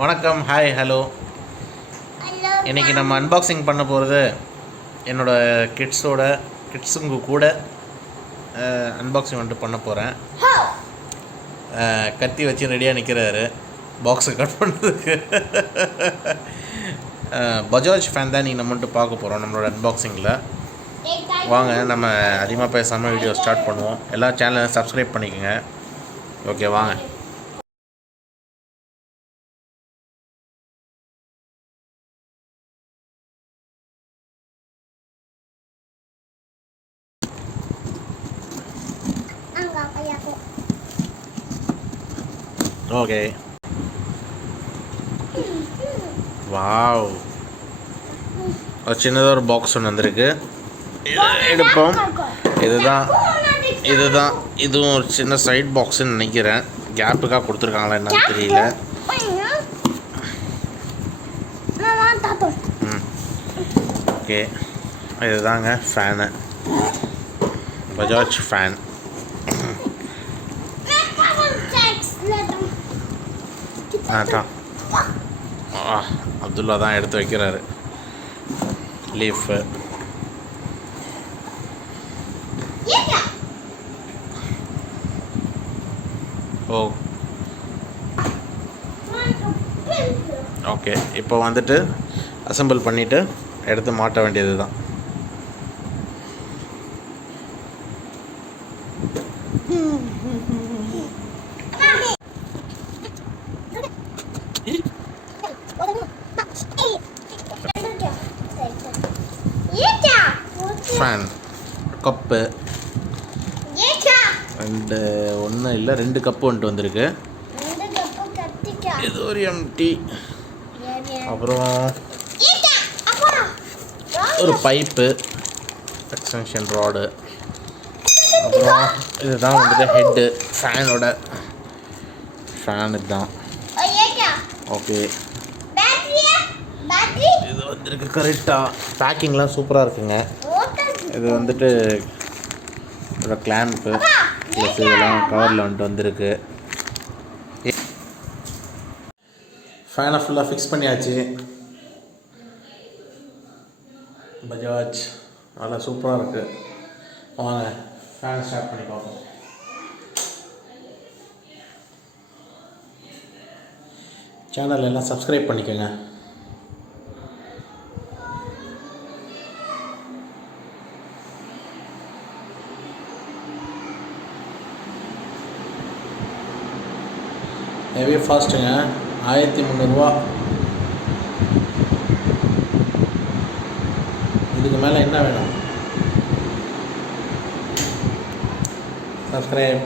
வணக்கம், hi, hello. இன்றைக்கி நம்ம அன்பாக்சிங் பண்ண போகிறது என்னோடய கிட்ஸுங்க கூட அன்பாக்சிங் வந்துட்டு பண்ண போகிறேன். கத்தி வச்சு ரெடியாக நிற்கிறாரு பாக்ஸை கட் பண்ணுறதுக்கு. பஜாஜ் ஃபேன் தான் நீங்கள் நம்ம வந்துட்டு பார்க்க போகிறோம் நம்மளோட அன்பாக்சிங்கில். வாங்க நம்ம அதிகமாக பேசாமல் வீடியோ ஸ்டார்ட் பண்ணுவோம். எல்லா சேனலையும் சப்ஸ்கிரைப் பண்ணிக்கோங்க. ஓகே, வாங்க. ஓகே, வாவ், ஒரு சின்னதாக ஒரு பாக்ஸ் ஒன்று வந்திருக்கு. எடுப்போம். இதுவும் ஒரு சின்ன சைட் பாக்ஸுன்னு நினைக்கிறேன். கேப்புக்காக கொடுத்துருக்காங்களா என்னன்னு தெரியல. ஓகே, இதுதாங்க ஃபேனு, பஜாஜ் ஃபேன். அப்துல்லா தான் எடுத்து வைக்கிறாரு லீஃபு. ஓகே, இப்போ வந்துட்டு அசெம்பிள் பண்ணிவிட்டு எடுத்து மாட்ட வேண்டியது தான். ஃபேன், கப்பு, ரெண்டு கப்பு வந்துட்டு வந்திருக்கு. இது ஒரு எம்டி, அப்புறம் ஒரு பைப்பு, எக்ஸ்டென்ஷன் ராடு, அப்புறம் இதுதான் வந்துட்டு ஹெட்டு ஃபேனோட ஃபேன். இதுதான். ஓகே, இது வந்துருக்கு கரெக்டாக. பேக்கிங்லாம் சூப்பராக இருக்குங்க. இது வந்துட்டு ஒரு கிளாம்ப்பு ப்ளஸ் இதெல்லாம் கவரில் வந்துட்டு வந்திருக்கு. ஃபேனை ஃபுல்லாக ஃபிக்ஸ் பண்ணியாச்சு. பஜாஜ் நல்லா சூப்பராக இருக்குது. வாங்க ஃபேனை ஸ்டார்ட் பண்ணி பார்ப்போம். சேனல் எல்லாம் சப்ஸ்கிரைப் பண்ணிக்கோங்க. ஹெவி ஃபாஸ்ட்டுங்க, 1300 இதுக்கு மேலே என்ன வேணும்? சப்ஸ்கிரைப்.